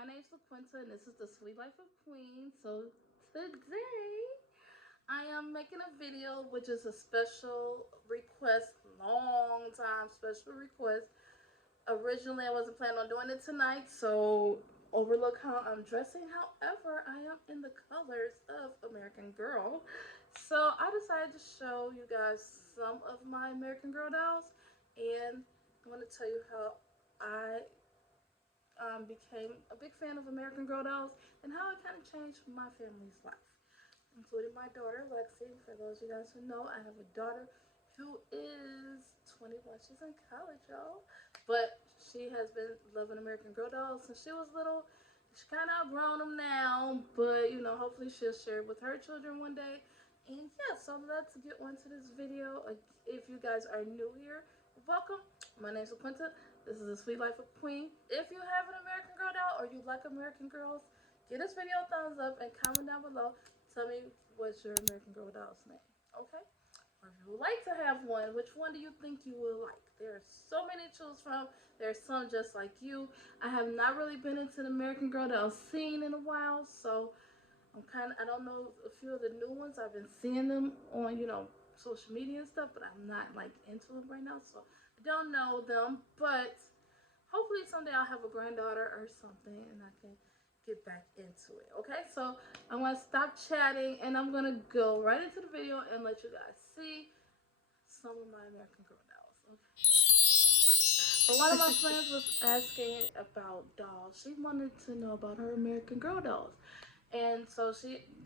my name's LaQuinta, and this is the Sweet Life of Queen. So today, I am making a video, which is a special request, long time special request. Originally, I wasn't planning on doing it tonight, so overlook how I'm dressing. However, I am in the colors of American Girl. So I decided to show you guys some of my American Girl dolls, and I want to tell you how I became a big fan of American Girl dolls and how it kind of changed my family's life, including my daughter, Lexi. For those of you guys who know, I have a daughter who is 21. She's in college, y'all. But she has been loving American Girl dolls since she was little. She kind of outgrown them now, but you know, hopefully she'll share it with her children one day. And yeah, so let's get on to this video. If you guys are new here, welcome. My name's LaQuinta. This is the Sweet Life of Queen. If you have an American Girl doll or you like American Girls, give this video a thumbs up and comment down below. Tell me what's your American Girl doll's name, okay? Or if you would like to have one, which one do you think you will like? There are so many to choose from. There's some just like you. I have not really been into the American Girl doll scene in a while, so I don't know a few of the new ones. I've been seeing them on, social media and stuff, but I'm not like into them right now, so I don't know them. But hopefully someday I'll have a granddaughter or something and I can get back into it. Okay, so I'm gonna stop chatting and I'm gonna go right into the video and let you guys see some of my American Girl dolls. Okay. But one of my friends was asking about dolls. She wanted to know about her American Girl dolls. And so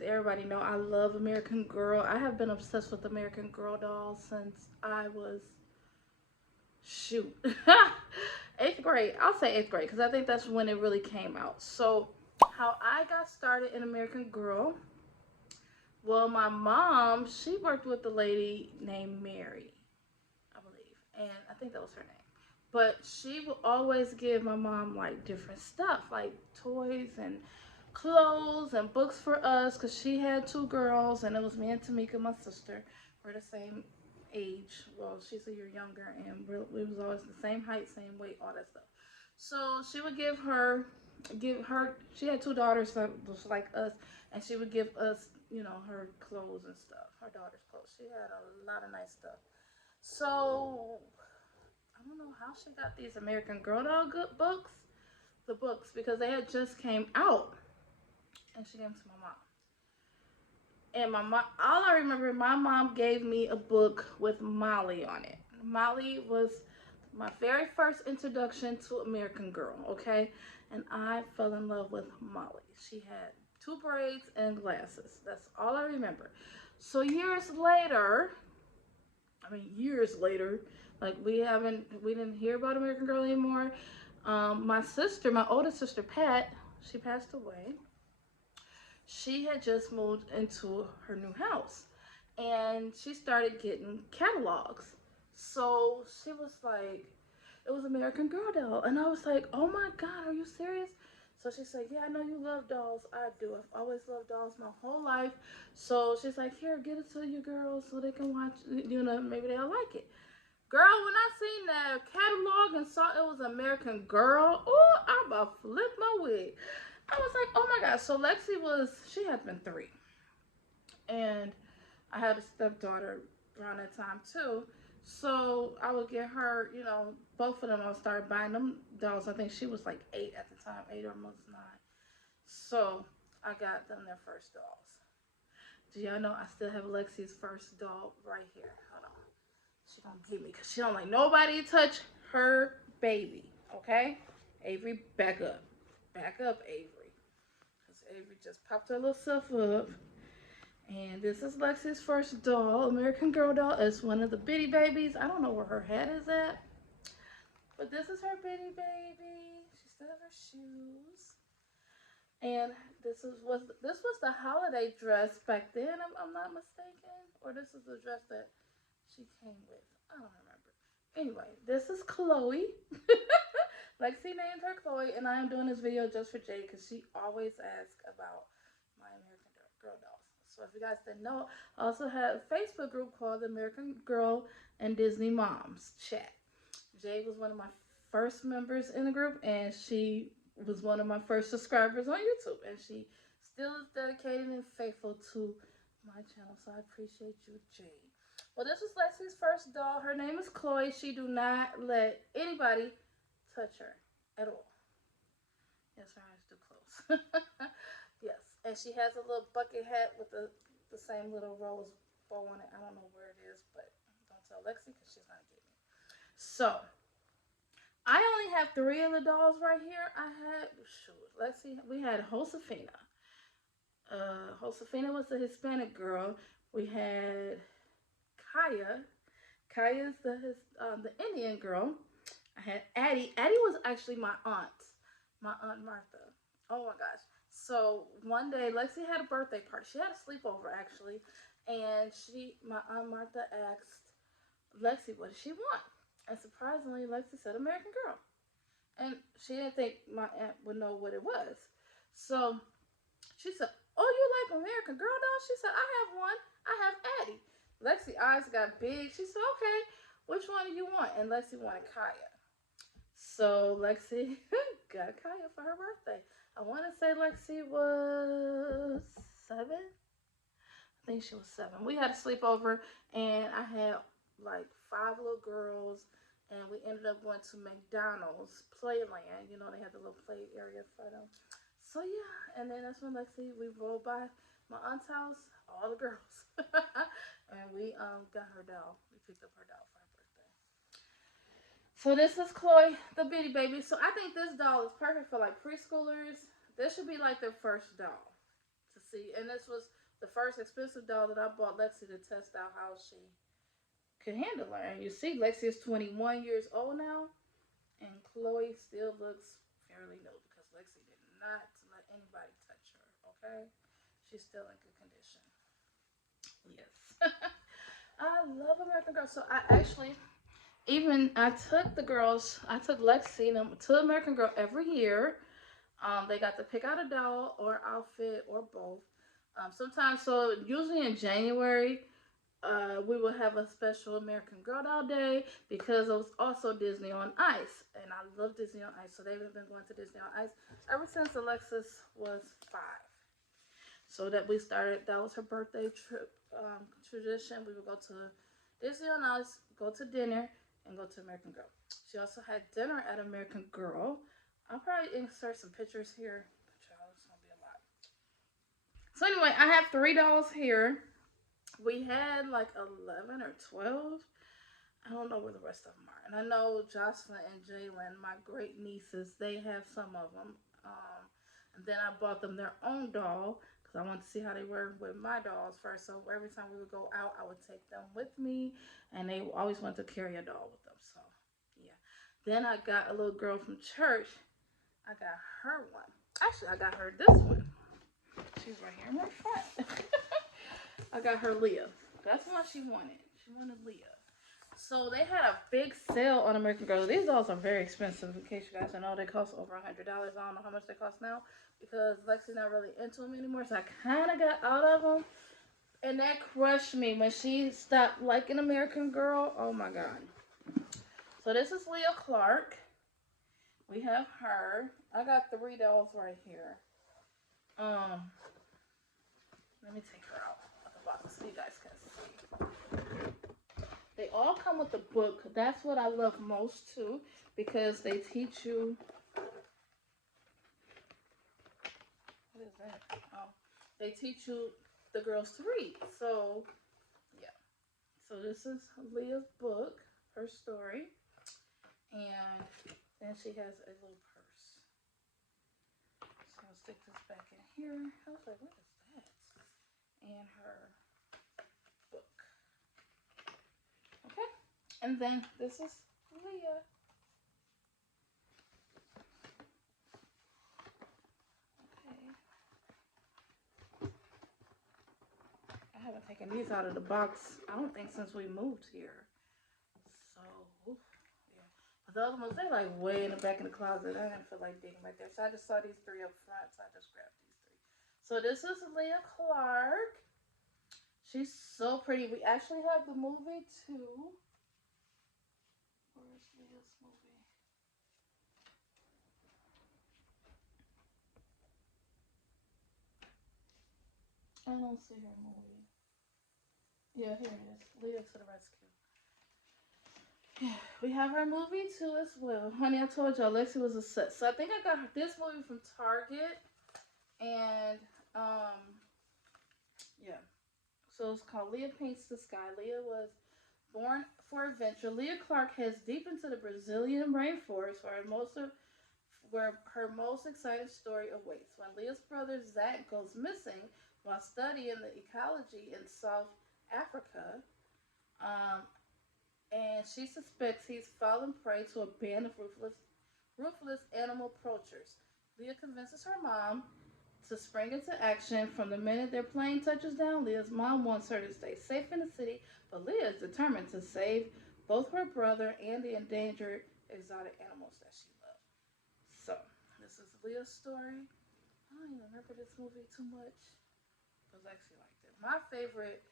everybody know I love American Girl. I have been obsessed with American Girl dolls since I was, shoot, 8th grade. I'll say 8th grade because I think that's when it really came out. So how I got started in American Girl, well, my mom, she worked with a lady named Mary, I believe. And I think that was her name. But she would always give my mom like different stuff, like toys and clothes and books for us, because she had 2 girls and it was me and Tamika, my sister. We're the same age. Well, she's a year younger, and we was always the same height, same weight, all that stuff. So she would give her, she had 2 daughters that was like us, and she would give us, her clothes and stuff, her daughter's clothes. She had a lot of nice stuff. So I don't know how she got these American Girl doll good books, the books, because they had just came out, and she gave them to my mom. And my mom, all I remember, my mom gave me a book with Molly on it. Molly was my very first introduction to American Girl, okay? And I fell in love with Molly. She had 2 braids and glasses. That's all I remember. So years later, like we didn't hear about American Girl anymore. My sister, my oldest sister, Pat, she passed away. She had just moved into her new house and she started getting catalogs. So she was like, it was American Girl doll. And I was like, oh my God, are you serious? So she said, yeah, I know you love dolls. I do. I've always loved dolls my whole life. So she's like, here, get it to your girls so they can watch, maybe they'll like it. Girl, when I seen that catalog and saw it was American Girl, oh, I about flipped my wig. I was like, oh my God. So Lexi she had been 3. And I had a stepdaughter around that time too. So I would get her, both of them, I would start buying them dolls. I think she was like 8 at the time, 8 or almost 9. So I got them their first dolls. Do y'all know I still have Lexi's first doll right here? Hold on. She gonna get me because she don't like nobody touch her baby, okay? Avery, back up. Back up, Avery. Because Avery just popped her little self up. And this is Lexi's first doll, American Girl doll. It's one of the bitty babies. I don't know where her head is at. But this is her bitty baby. She still has her shoes. And this was the holiday dress back then, I'm not mistaken. Or this is the dress that she came with. I don't remember. Anyway, this is Chloe. Lexi named her Chloe, and I am doing this video just for Jay because she always asks about my American Girl dolls. So if you guys didn't know, I also have a Facebook group called the American Girl and Disney Moms Chat. Jay was one of my first members in the group, and she was one of my first subscribers on YouTube, and she still is dedicated and faithful to my channel. So I appreciate you, Jade. Well, this was Lexi's first doll. Her name is Chloe. She do not let anybody touch her at all. Yes, her eyes do close. Yes, and she has a little bucket hat with the same little rose bow on it. I don't know where it is, but don't tell Lexi because she's gonna get me. So I only have 3 of the dolls right here. I had, shoot, let's see, we had Josefina. Josefina was the Hispanic girl. We had Kaya. Kaya is the Indian girl. I had Addie. Addie was actually my Aunt Martha. Oh my gosh. So one day Lexi had a birthday party. She had a sleepover actually, and my Aunt Martha asked Lexi what did she want, and surprisingly Lexi said American Girl, and she didn't think my aunt would know what it was. So she said, "Oh, you like American Girl doll?" She said, "I have one. I have Addie." Lexi's eyes got big. She said, "Okay, which one do you want?" And Lexi wanted Kaya. So Lexi got Kaya for her birthday. I want to say Lexi was 7. I think she was 7. We had a sleepover, and I had like 5 little girls, and we ended up going to McDonald's Playland. You know, they had the little play area for them. So yeah, and then that's when Lexi, we rolled by my aunt's house, all the girls, and we got her doll. We picked up her doll for her birthday. So this is Chloe, the bitty baby. So I think this doll is perfect for like preschoolers. This should be like their first doll to see. And this was the first expensive doll that I bought Lexi to test out how she could handle her. And you see, Lexi is 21 years old now, and Chloe still looks fairly new because Lexi did not let anybody touch her. Okay, she's still in good condition. Yes. I love American Girl. So I actually I took Lexi and them to American Girl every year. They got to pick out a doll or outfit or both. Sometimes, so usually in January, we will have a special American Girl Doll Day because it was also Disney on Ice, and I love Disney on Ice. So they've been going to Disney on Ice ever since Alexis was 5. So that we started, that was her birthday trip tradition. We would go to Disney on Ice, go to dinner, and go to American Girl. She also had dinner at American Girl. I'll probably insert some pictures here. Child, it's gonna be a lot. So anyway, I have 3 dolls here. We had like 11 or 12. I don't know where the rest of them are. And I know Jocelyn and Jalen, my great nieces, they have some of them. And then I bought them their own doll because I wanted to see how they were with my dolls first. So every time we would go out, I would take them with me, and they always wanted to carry a doll with them. So yeah. Then I got a little girl from church. I got her one. Actually, I got her this one. She's right here in my front. I got her Leah. That's what she wanted. She wanted Leah. So they had a big sale on American Girl. These dolls are very expensive. In case you guys don't know, they cost over $100. I don't know how much they cost now because Lexi's not really into them anymore. So I kind of got out of them, and that crushed me when she stopped liking American Girl. Oh my god. So this is Leah Clark. We have her. I got 3 dolls right here. Let me take her out of the box so you guys can see. They all come with a book. That's what I love most too, because they teach you. What is that? Oh, they teach you the girls to read. So yeah. So this is Leah's book, her story, and then she has a little purse. So I'll stick this back in here. I was like, what is that? And her book. Okay, and then this is Leah. Okay. I haven't taken these out of the box, I don't think, since we moved here. So, yeah. But the other ones, they're like way in the back of the closet. I didn't feel like digging right there. So I just saw these 3 up front, so I just grabbed these 3. So this is Leah Clark. She's so pretty. We actually have the movie too. Where's Leah's movie? I don't see her movie. Yeah, here it is. Leah to the rescue. Yeah, we have her movie too as well. Honey, I told y'all Lexi was a set. So I think I got this movie from Target. And yeah. So it's called Leah Paints the Sky. Leah was born for adventure. Leah Clark heads deep into the Brazilian rainforest where her most exciting story awaits. When Leah's brother Zach goes missing while studying the ecology in South Africa, um, and she suspects he's fallen prey to a band of ruthless animal poachers. Leah convinces her mom to spring into action from the minute their plane touches down. Leah's mom wants her to stay safe in the city, but Leah is determined to save both her brother and the endangered exotic animals that she loves. So, this is Leah's story. I don't even remember this movie too much, but I actually liked it. My favorite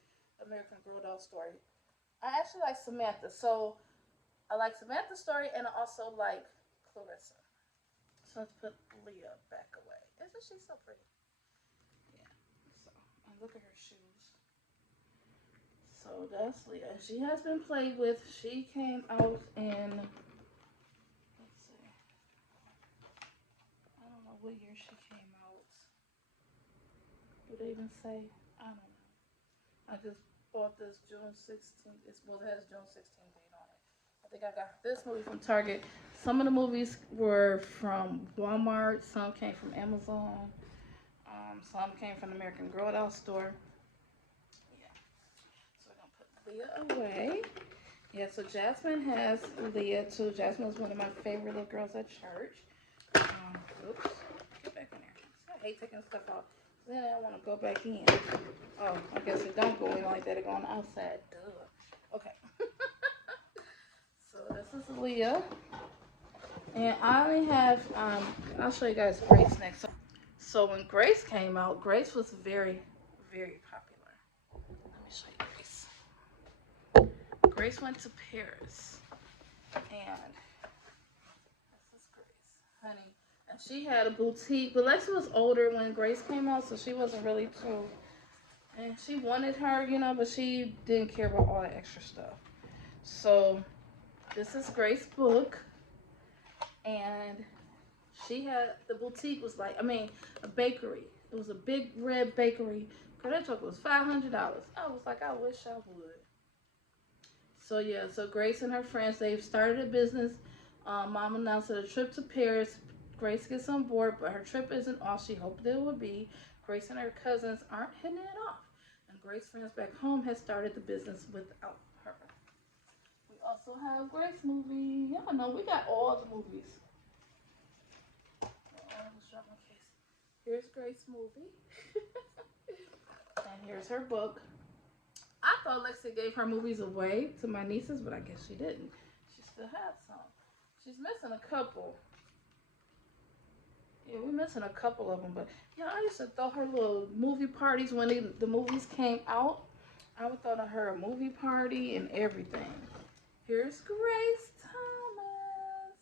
American Girl doll story. I actually like Samantha. So, I like Samantha's story, and I also like Clarissa. So let's put Leah back away. Isn't she so pretty? Yeah. So, and look at her shoes. So that's Leah. She has been played with. She came out in, let's see, I don't know what year she came out. Do they even say? I don't know. I just bought this June 16th. It has June 16th date on it. I think I got this movie from Target. Some of the movies were from Walmart. Some came from Amazon. Some came from the American Girl doll store. Yeah. So we're gonna put Leah away. Yeah, so Jasmine has Leah too. Jasmine is one of my favorite little girls at church. Oops. Get back in there. I hate taking stuff off. Then I want to go back in. Oh, I guess it don't go in like that. It go on the outside. Duh. Okay. So this is Leah. And I only have, I'll show you guys Grace next. So when Grace came out, Grace was very, very popular. Let me show you Grace. Grace went to Paris. And this is Grace, honey. And she had a boutique. But Lexi was older when Grace came out, so she wasn't really too. And she wanted her, but she didn't care about all the extra stuff. So this is Grace's book. And she had, the boutique was like, a bakery. It was a big red bakery. Girl, that chocolate was $500. I was like, I wish I would. So yeah, so Grace and her friends, they've started a business. Mom announced a trip to Paris. Grace gets on board, but her trip isn't all she hoped it would be. Grace and her cousins aren't hitting it off. And Grace's friends back home has started the business without her. We also have Grace movie. Y'all know we got all the movies. Here's Grace movie. And here's her book. I thought Lexi gave her movies away to my nieces, but I guess she didn't. She still has some. She's missing a couple. Yeah, we're missing a couple of them, but yeah, I used to throw her little movie parties when the movies came out. I would throw her a movie party and everything. Here's Grace Thomas.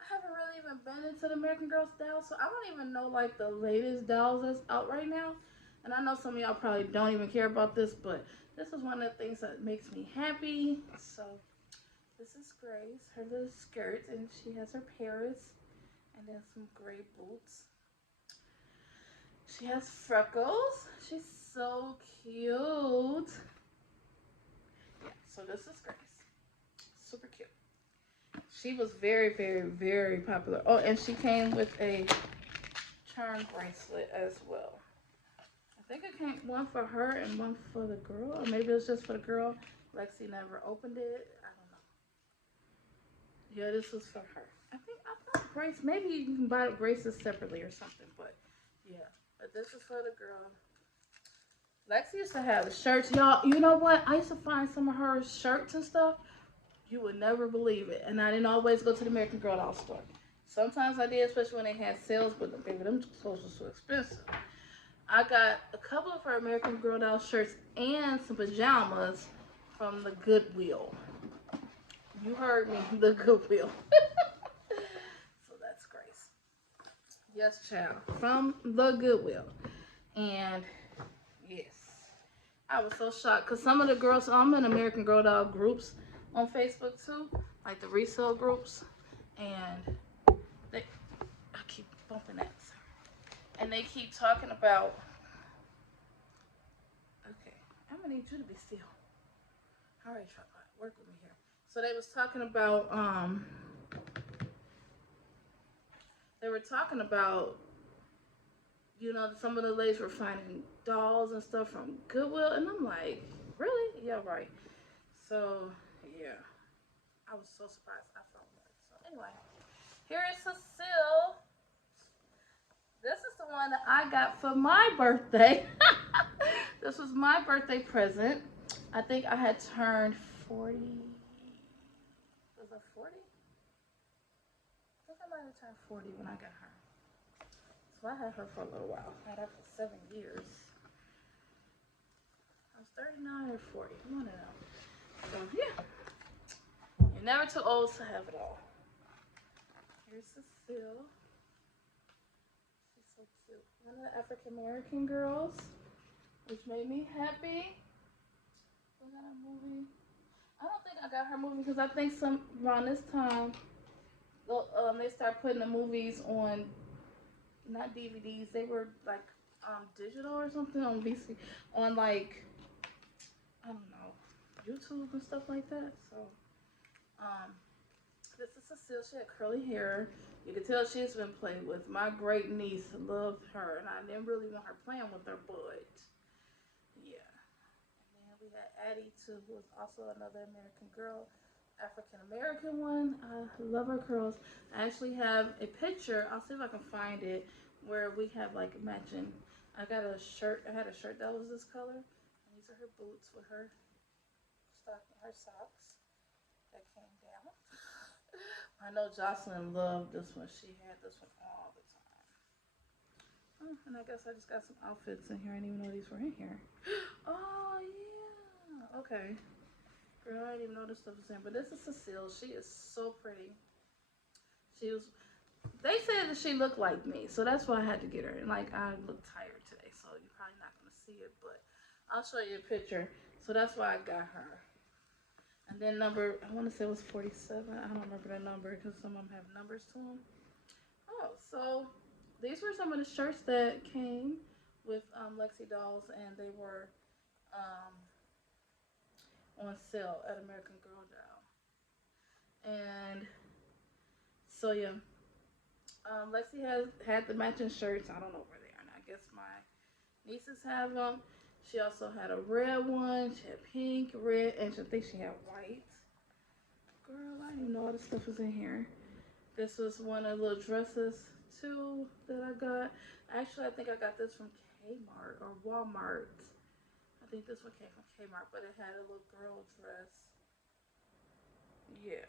I haven't really even been into the American Girl style, so I don't even know like the latest dolls that's out right now. And I know some of y'all probably don't even care about this, but this is one of the things that makes me happy. So this is Grace, her little skirt, and she has her Paris, and then some gray boots. She has freckles. She's so cute. Yeah, so this is Grace. Super cute. She was very, very, very popular. Oh, and she came with a charm bracelet as well. I think it came one for her and one for the girl, or maybe it was just for the girl. Lexi never opened it. I don't know. Yeah, this was for her. I thought Grace, maybe you can buy Grace's separately or something, but yeah. But this is for the girl. Lexi used to have the shirts. Y'all, you know what? I used to find some of her shirts and stuff. You would never believe it. And I didn't always go to the American Girl doll store. Sometimes I did, especially when they had sales, but baby, them clothes were so expensive. I got a couple of her American Girl doll shirts and some pajamas from the Goodwill. You heard me, the Goodwill. So that's Grace. Yes, child. From the Goodwill. And Yes. I was so shocked because some of the girls, I'm in American Girl Doll groups on Facebook too, like the resale groups, and they, I keep bumping that, and they keep talking about, okay, I'm gonna need you to be still. All right, tripod, work with me here. So they was talking about, they were talking about, some of the ladies were finding dolls and stuff from Goodwill, and I'm like, really? Yeah, right. So, yeah, I was so surprised I found that. So anyway, here is Cecile. This is the one that I got for my birthday. This was my birthday present. I think I had turned 40. Was I 40? I think I might have turned 40 when I got her. So I had her for a little while. I had her for 7 years. I was 39 or 40. One of them. So yeah. You're never too old to have it all. Here's Cecile. She's so cute. One of the African American girls, which made me happy. Was that a movie? I don't think I got her movie because I think around this time, they started putting the movies on, not DVDs. They were like digital or something on VC, on like, I don't know, YouTube and stuff like that. So this is Cecile. She had curly hair. You could tell she's been played with. My great niece loved her, and I didn't really want her playing with her, but yeah. And then we had Addie too, who was also another American girl, African American one. I love her curls. I actually have a picture. I'll see if I can find it where we have like matching. I got a shirt. I had a shirt that was this color. And these are her boots with her socks that came down. I know Jocelyn loved this one. She had this one all the time. Oh, and I guess I just got some outfits in here. I didn't even know these were in here. Oh, yeah. Okay. Girl, I didn't even know this stuff was in. But this is Cecile. She is so pretty. She was. They said that she looked like me, so that's why I had to get her. And like, I look tired today, so you're probably not gonna see it, but I'll show you a picture. So that's why I got her. And then number, I want to say it was 47. I don't remember the number because some of them have numbers to them. Oh, so these were some of the shirts that came with Lexi dolls, and they were on sale at American Girl Doll. And so yeah, Lexi has had the matching shirts. I don't know where they are now. I guess my nieces have them. She also had a red one. She had pink, red, and I think she had white. Girl, I didn't even know all this stuff was in here. This was one of the little dresses too that I got. Actually, I think I got this from Kmart or Walmart. I think this one came from Kmart, but it had a little girl dress. Yeah.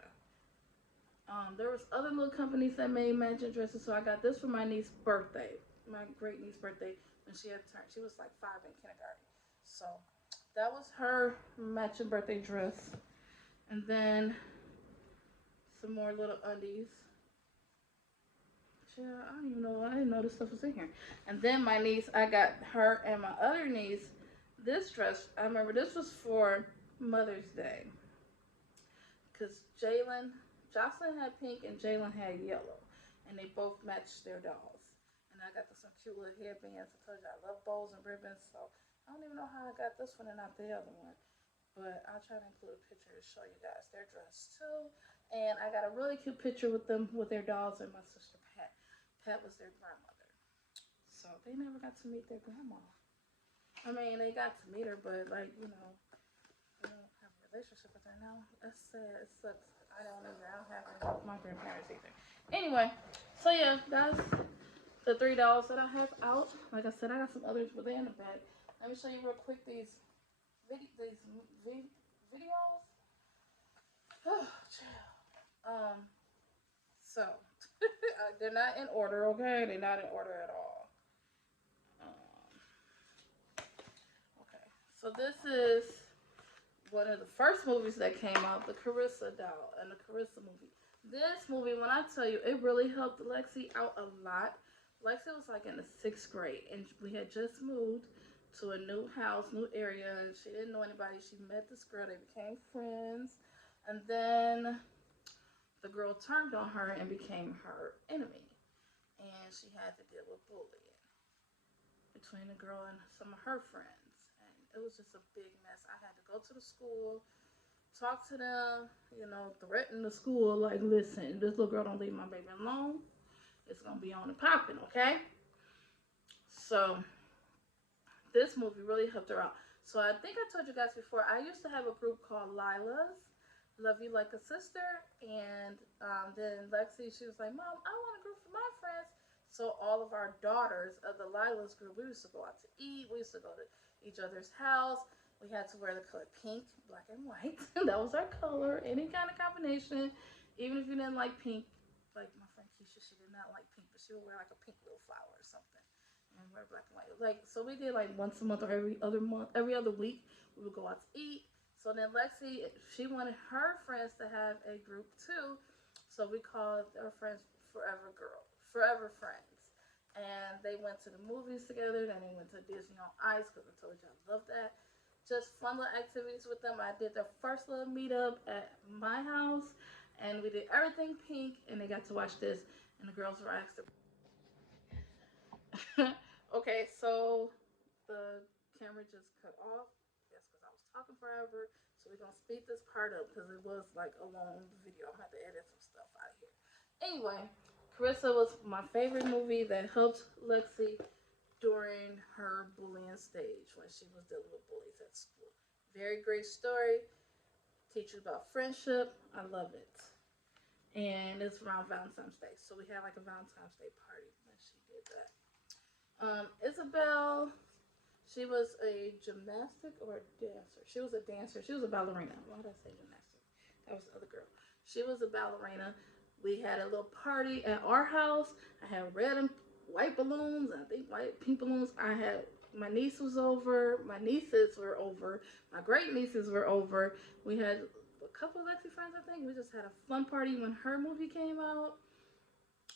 There was other little companies that made matching dresses, so I got this for my niece's birthday, my great niece's birthday, when she had turned. She was like 5 in kindergarten, so that was her matching birthday dress. And then some more little undies. Yeah, I don't even know. I didn't know this stuff was in here. And then my niece, I got her and my other niece this dress. I remember this was for Mother's Day, because Jocelyn had pink and Jalen had yellow, and they both matched their dolls. And I got some cute little headbands. I told you I love bows and ribbons, so I don't even know how I got this one and not the other one. But I'll try to include a picture to show you guys their dress too. And I got a really cute picture with them with their dolls and my sister Pat. Pat was their grandmother, so they never got to meet their grandma. I mean, they got to meet her, but like they don't have a relationship with her now. That's sad. It sucks. I don't have any with my grandparents either. Anyway, so yeah, that's the $3 that I have out. Like I said, I got some others, but they're in the bag. Let me show you real quick these videos. Oh, child. So they're not in order, okay? They're not in order at all. Okay, so this is one of the first movies that came out, the Carissa doll and the Carissa movie. This movie, when I tell you, it really helped Lexi out a lot. Lexi was like in the 6th grade, and we had just moved to a new house, new area. She didn't know anybody. She met this girl. They became friends. And then the girl turned on her and became her enemy. And she had to deal with bullying between the girl and some of her friends. And it was just a big mess. I had to go to the school, talk to them, threaten the school, like, listen, this little girl don't leave my baby alone. It's going to be on and popping, okay? So this movie really helped her out. So I think I told you guys before, I used to have a group called Lila's, Love You Like a Sister. And then Lexi, she was like, Mom, I want a group for my friends. So all of our daughters of the Lila's group, we used to go out to eat. We used to go to each other's house. We had to wear the color pink, black, and white. That was our color. Any kind of combination. Even if you didn't like pink, like my friend Keisha, she did not like pink, but she would wear like a pink little flower or something. And wear black and white. Like, so we did like once a month or every other month, every other week, we would go out to eat. So then Lexi, she wanted her friends to have a group too. So we called our friends Forever Friends. And they went to the movies together. Then they went to Disney on Ice because I told you I love that. Just fun little activities with them. I did their first little meetup at my house, and we did everything pink, and they got to watch this, and the girls were asked to. Okay, so the camera just cut off. Yes, because I was talking forever. So we're going to speed this part up because it was like a long video. I'm going to have to edit some stuff out of here. Anyway, Carissa was my favorite movie that helped Lexi during her bullying stage when she was dealing with bullies at school. Very great story. Teach you about friendship. I love it. And it's around Valentine's Day. So we had like a Valentine's Day party when she did that. Isabel, she was a gymnastic or a dancer. She was a dancer. She was a ballerina. Why did I say gymnastic? That was the other girl. She was a ballerina. We had a little party at our house. I had red and white balloons. I think white, pink balloons. My niece was over. My nieces were over. My great nieces were over. We had a couple of Lexi friends, I think. We just had a fun party when her movie came out.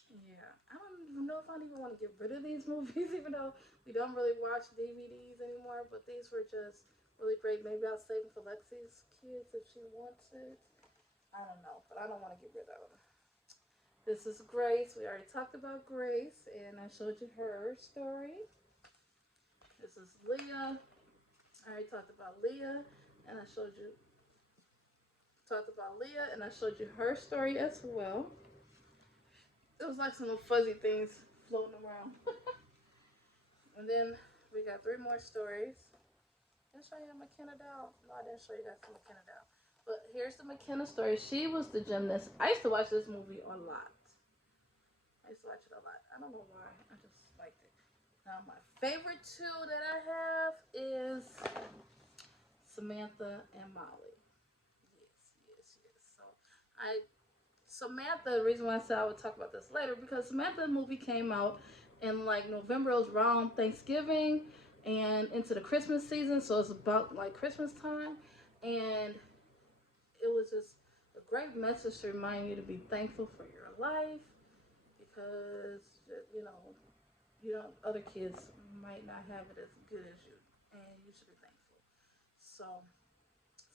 Yeah, I don't even know if I even want to get rid of these movies, even though we don't really watch DVDs anymore. But these were just really great. Maybe I'll save them for Lexi's kids if she wants it. I don't know, but I don't want to get rid of them. This is Grace. We already talked about Grace, and I showed you her story. This is Leah. I already talked about Leah, and I showed you her story as well. It was like some little fuzzy things floating around. And then we got 3 more stories. Did I show you McKenna Dow? No, I didn't show you guys the McKenna Dow. But here's the McKenna story. She was the gymnast. I used to watch this movie a lot. I don't know why. I just liked it. Now, my favorite 2 that I have is Samantha and Molly. Yes. So, Samantha, the reason why I said I would talk about this later, because Samantha movie came out in like November. It was around Thanksgiving and into the Christmas season, so it's about like Christmas time. And it was just a great message to remind you to be thankful for your life, because other kids might not have it as good as you, and you should be thankful. So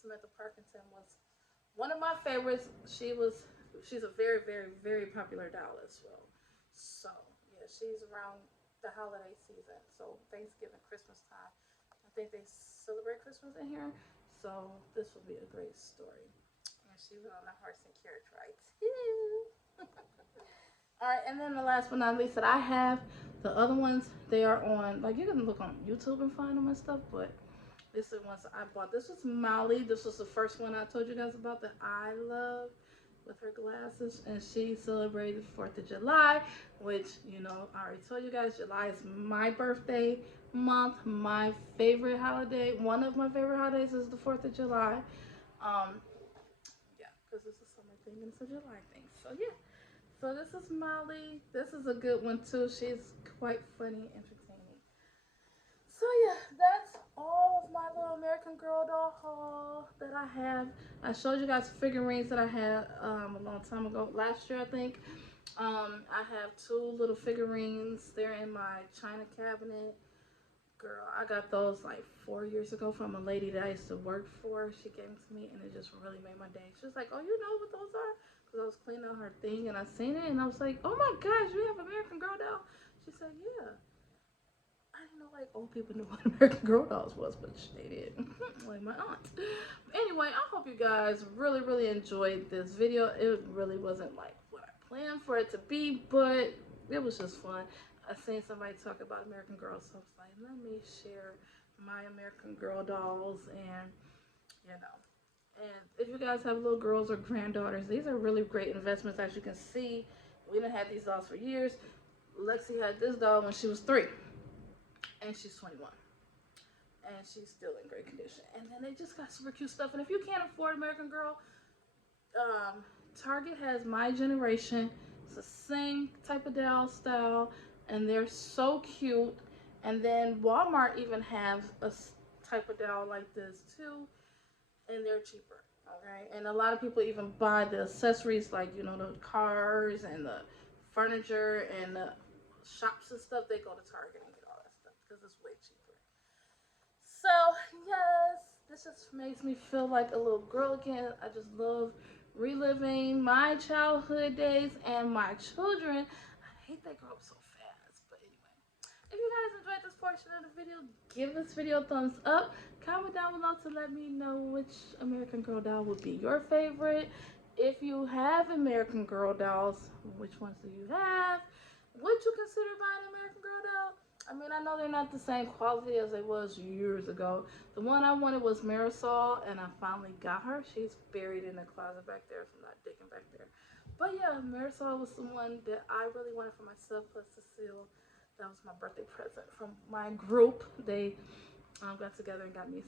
Samantha Parkinson was one of my favorites. She's a very, very, very popular doll as well. So yeah, she's around the holiday season, so Thanksgiving, Christmas time. I think they celebrate Christmas in here, so this will be a great story. And she was on the horse and carriage ride too. All right, and then the last but not least that I have, the other ones, they are on, like, you can look on YouTube and find them and stuff, but this is the ones I bought. This was Molly. This was the first one I told you guys about that I love, with her glasses, and she celebrated 4th of July, which, I already told you guys, July is my birthday month. My favorite holiday, one of my favorite holidays, is the 4th of July. Yeah, because it's a summer thing and it's a July thing. So yeah. So this is Molly. This is a good one too. She's quite funny, entertaining. So yeah, that's all of my little American Girl doll haul that I have. I showed you guys figurines that I had a long time ago, last year I think. I have 2 little figurines. They're in my china cabinet. Girl, I got those like 4 years ago from a lady that I used to work for. She gave them to me, and it just really made my day. She was like, "Oh, you know what those are?" Because I was cleaning out her thing, and I seen it, and I was like, "Oh my gosh, you have American Girl doll?" She said, "Yeah." I didn't know like old people knew what American Girl dolls was, but they did. Like my aunt. Anyway, I hope you guys really enjoyed this video. It really wasn't like what I planned for it to be, but it was just fun. I seen somebody talk about American Girls, so I was like, let me share my American Girl dolls, and you know. And if you guys have little girls or granddaughters, these are really great investments. As you can see, we done had these dolls for years. Lexi had this doll when she was 3, and she's 21, and she's still in great condition. And then they just got super cute stuff. And if you can't afford American Girl, Target has My Generation. It's the same type of doll style, and they're so cute. And then Walmart even has a type of doll like this too, and they're cheaper. Okay, and a lot of people even buy the accessories, like the cars and the furniture and the shops and stuff. They go to Target and get all that stuff because it's way cheaper. So, yes, this just makes me feel like a little girl again. I just love reliving my childhood days and my children. I hate they grow up so fast, but anyway. If you guys enjoyed this portion of the video, give this video a thumbs up. Comment down below to let me know which American Girl doll would be your favorite. If you have American Girl dolls, which ones do you have? Would you consider buying an American Girl doll? I mean, I know they're not the same quality as they was years ago. The one I wanted was Marisol, and I finally got her. She's buried in the closet back there, so I'm not digging back there. But yeah, Marisol was the one that I really wanted for myself, plus Cecile. That was my birthday present from my group. They got together and got me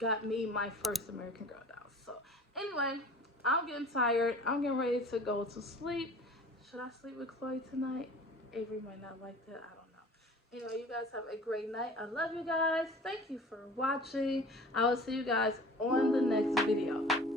got me my first American Girl doll. So anyway, I'm getting tired. I'm getting ready to go to sleep. Should I sleep with Chloe tonight? Avery might not like that. I don't know. Anyway, you guys have a great night. I love you guys. Thank you for watching. I will see you guys on the next video.